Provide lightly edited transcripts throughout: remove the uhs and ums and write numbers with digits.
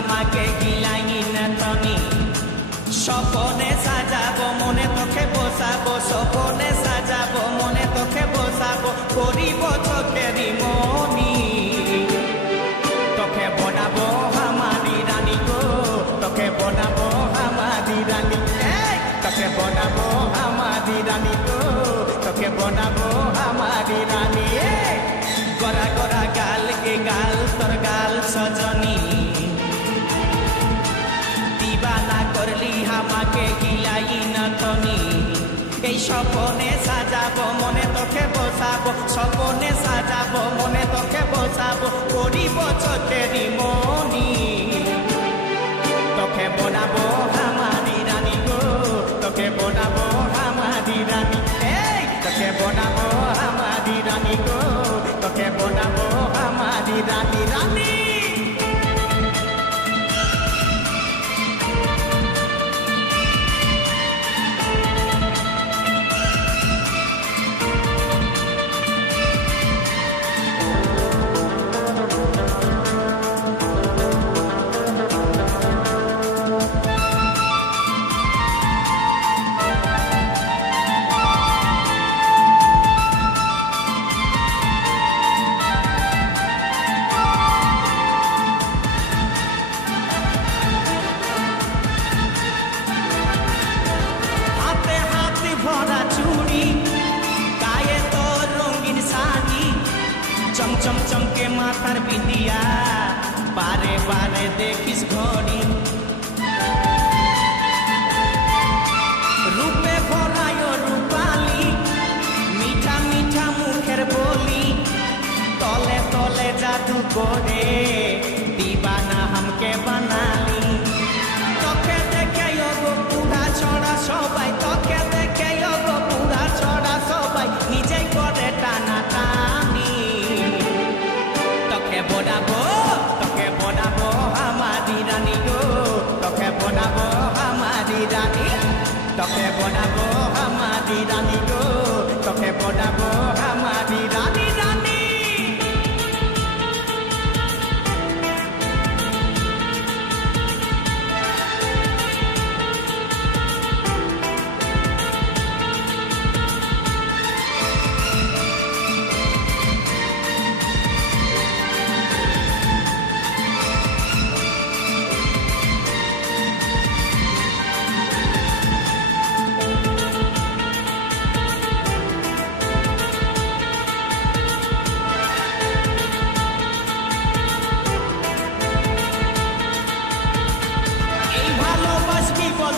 আমাকে গিলাই না তনি স্বপনে সাজাবো মনে তোকে বসাবো স্বপনে সাজাবো মনে তোকে বসাবো করিব চোখেরি মনি তোকে বনাবো আমারি রানী গো তোকে বনাবো আমারি রানী তোকে বনাবো আমারি রানী গো তোকে বনাবো আমারি রানী গড়া গড়া গাল কে গাল তোর গাল সজনী দিবানা করলি আমাকে গিলাই না তনি এই স্বপনে সাজাবো মনে তোকে বসাবো স্বপনে সাজাবো মনে তোকে বসাবো করিব চোখেরি মনি তোকে বনাবো আমারি রানী গো তোকে বনাবো আমারি রানী তোকে বনাবো আমারি রানী গো তোকে বনাবো আমারি রানী রানী চমচম চমকে মাথার বিন্দিয়া বারে বারে দেখিস ঘড়ি রূপে ভরায় রূপালি মিঠা মিঠা মুখের বলি তলে তলে জাদু করে দিবানা হামকে বানালি তোকে দেখে গো পুরা ছড়া সবাই তোকে দেখে গো পুরা ছড়া সবাই নিজেই করে টানা টানি তোকে বনাবো আমারি রানী গো তোকে বনাবো আমারি রানী তোকে বনাবো আমারি রানী গো তোকে বনাবো আমারি রানী রানী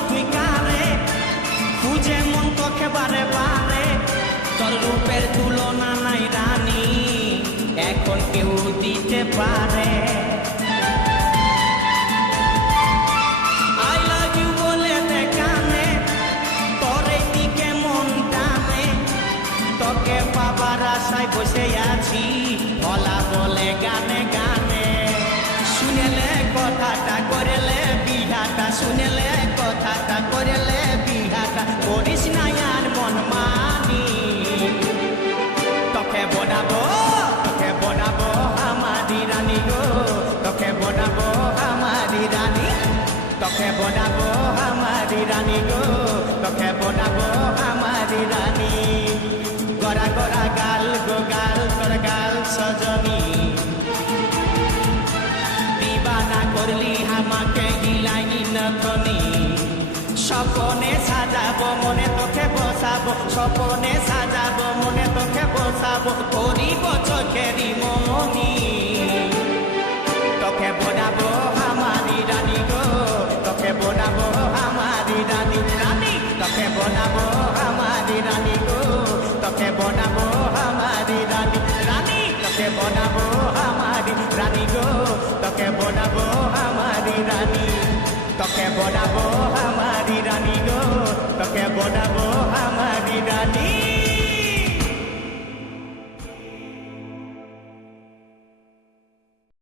তুই কারে খুঁজে মন তোকে বারে বারে তোর রূপের তুলনা নাই রানী এখন কেউ দিতে পারে আই লাভ ইউ বলে দেখানে তোর দিকে মন টানে তোকে পাবার আশায় বসে আছি বলা বলে গানে গানে শুনেলে কথাটা করেলে বিহাটা শুনেলে কথাটা করেলে বিহাটা করিস না আর মন মানি তোকে বনাবো আমারি রানী গো তোকে বনাবো আমারি রানী তোকে বনাবো আমারি রানী গো তোকে বনাবো আমারি রানী গড়া গড়া গাল গো গাল তোর গাল সজনী দিবানা করলি আমাকে গিলাই না তনি স্বপনে সাজাবো মনে তোকে বসাবো স্বপনে সাজাবো মনে তোকে বসাবো করিব চোখেরি মনি তোকে বনাবো আমারি রানী গো তোকে বনাবো আমারি রানী রানী তোকে বনাবো আমারি রানী গো তোকে বনাবো আমারি রানী রানী তোকে বনাবো আমারি রানী গো তোকে বনাবো আমারি রানী তোকে বনাবো আমারি রানী গো তোকে